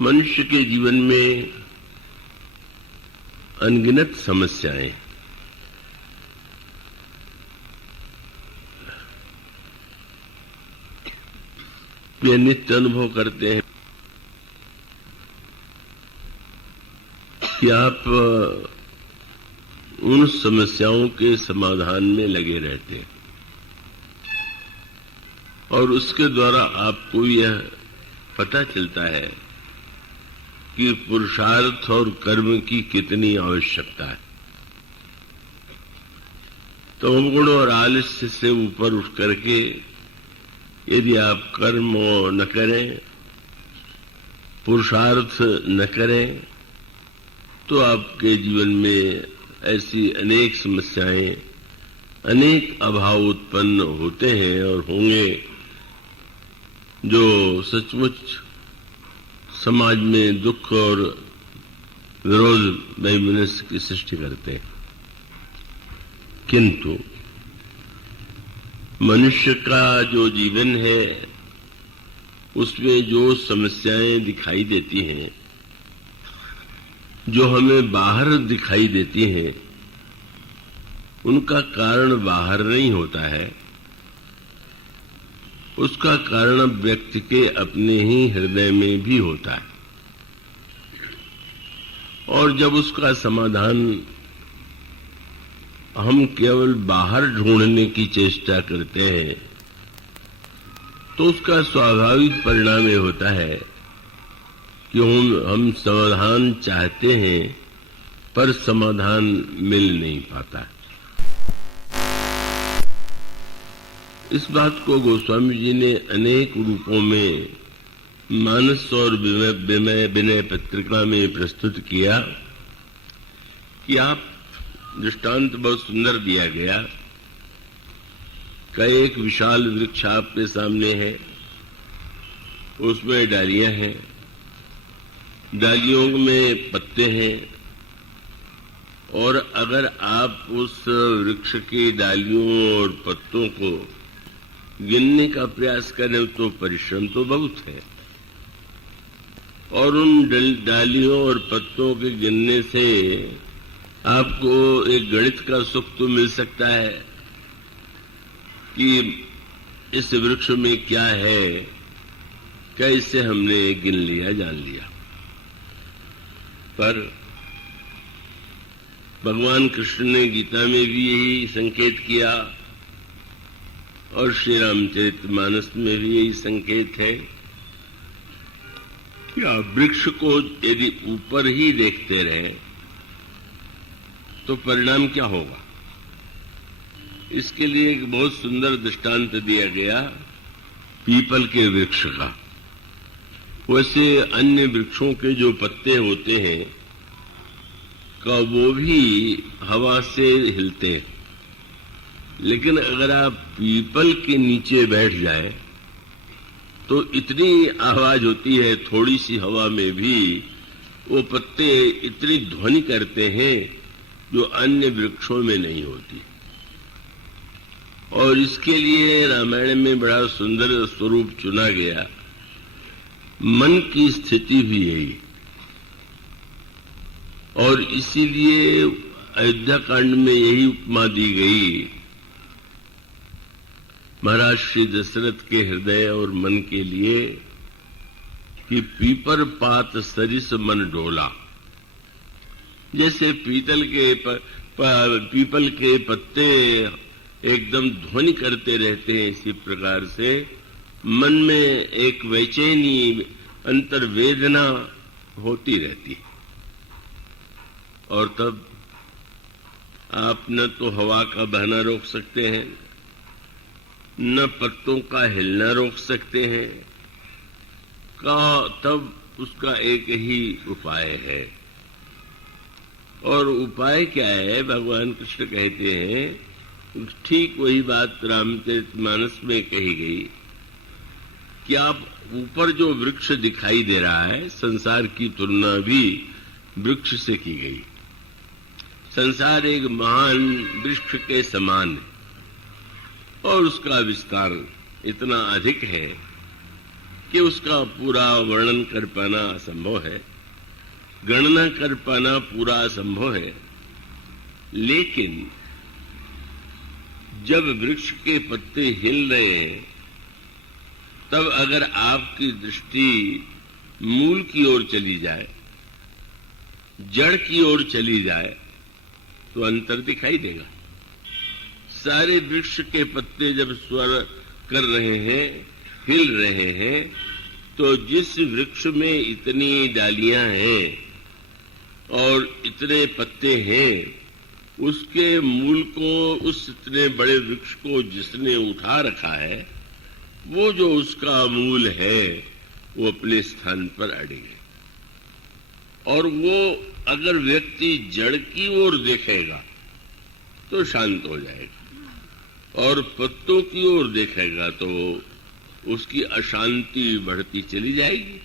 मनुष्य के जीवन में अनगिनत समस्याएं, वे नित्य अनुभव करते हैं कि आप उन समस्याओं के समाधान में लगे रहते हैं और उसके द्वारा आपको यह पता चलता है कि पुरुषार्थ और कर्म की कितनी आवश्यकता है। तमोगुण और आलस्य से ऊपर उठ करके यदि आप कर्म न करें, पुरुषार्थ न करें, तो आपके जीवन में ऐसी अनेक समस्याएं, अनेक अभाव उत्पन्न होते हैं और होंगे जो सचमुच समाज में दुख और विरोध वैमनस्य की सृष्टि करते हैं। किंतु मनुष्य का जो जीवन है उसमें जो समस्याएं दिखाई देती हैं, जो हमें बाहर दिखाई देती हैं, उनका कारण बाहर नहीं होता है, उसका कारण व्यक्ति के अपने ही हृदय में भी होता है। और जब उसका समाधान हम केवल बाहर ढूंढने की चेष्टा करते हैं तो उसका स्वाभाविक परिणाम ये होता है कि हम समाधान चाहते हैं पर समाधान मिल नहीं पाता। इस बात को गोस्वामी जी ने अनेक रूपों में मानस और विनय पत्रिका में प्रस्तुत किया कि आप दृष्टांत बहुत सुंदर दिया गया कि एक विशाल वृक्ष आपके सामने है, उसमें डालियां हैं, डालियों में पत्ते हैं, और अगर आप उस वृक्ष की डालियों और पत्तों को गिनने का प्रयास करें तो परिश्रम तो बहुत है, और उन डालियों और पत्तों के गिनने से आपको एक गणित का सुख तो मिल सकता है कि इस वृक्ष में क्या है, कैसे हमने गिन लिया, जान लिया। पर भगवान कृष्ण ने गीता में भी यही संकेत किया और श्री रामचरितमानस में भी यही संकेत है कि आप वृक्ष को यदि ऊपर ही देखते रहे तो परिणाम क्या होगा। इसके लिए एक बहुत सुंदर दृष्टांत दिया गया पीपल के वृक्ष का। वैसे अन्य वृक्षों के जो पत्ते होते हैं का वो भी हवा से हिलते हैं, लेकिन अगर आप पीपल के नीचे बैठ जाए तो इतनी आवाज होती है, थोड़ी सी हवा में भी वो पत्ते इतनी ध्वनि करते हैं जो अन्य वृक्षों में नहीं होती। और इसके लिए रामायण में बड़ा सुंदर स्वरूप चुना गया। मन की स्थिति भी यही, और इसीलिए अयोध्या कांड में यही उपमा दी गई महाराज श्री दशरथ के हृदय और मन के लिए कि पीपर पात सरिस मन डोला। जैसे पीपल के पत्ते एकदम ध्वनि करते रहते हैं, इसी प्रकार से मन में एक बेचैनी अंतर्वेदना होती रहती है। और तब आप न तो हवा का बहना रोक सकते हैं, न पत्तों का हिलना रोक सकते हैं, तब उसका एक ही उपाय है। और उपाय क्या है? भगवान कृष्ण कहते हैं ठीक वही बात रामचरितमानस में कही गई कि आप ऊपर जो वृक्ष दिखाई दे रहा है, संसार की तुलना भी वृक्ष से की गई। संसार एक महान वृक्ष के समान है और उसका विस्तार इतना अधिक है कि उसका पूरा वर्णन कर पाना असंभव है, गणना कर पाना पूरा असंभव है। लेकिन जब वृक्ष के पत्ते हिल रहे हैं, तब अगर आपकी दृष्टि मूल की ओर चली जाए, जड़ की ओर चली जाए, तो अंतर दिखाई देगा। सारे वृक्ष के पत्ते जब स्वर कर रहे हैं, हिल रहे हैं, तो जिस वृक्ष में इतनी डालियां हैं और इतने पत्ते हैं, उसके मूल को, उस इतने बड़े वृक्ष को जिसने उठा रखा है, वो जो उसका मूल है वो अपने स्थान पर अड़े है। और वो अगर व्यक्ति जड़ की ओर देखेगा तो शांत हो जाएगा, और पत्तों की ओर देखेगा तो उसकी अशांति बढ़ती चली जाएगी।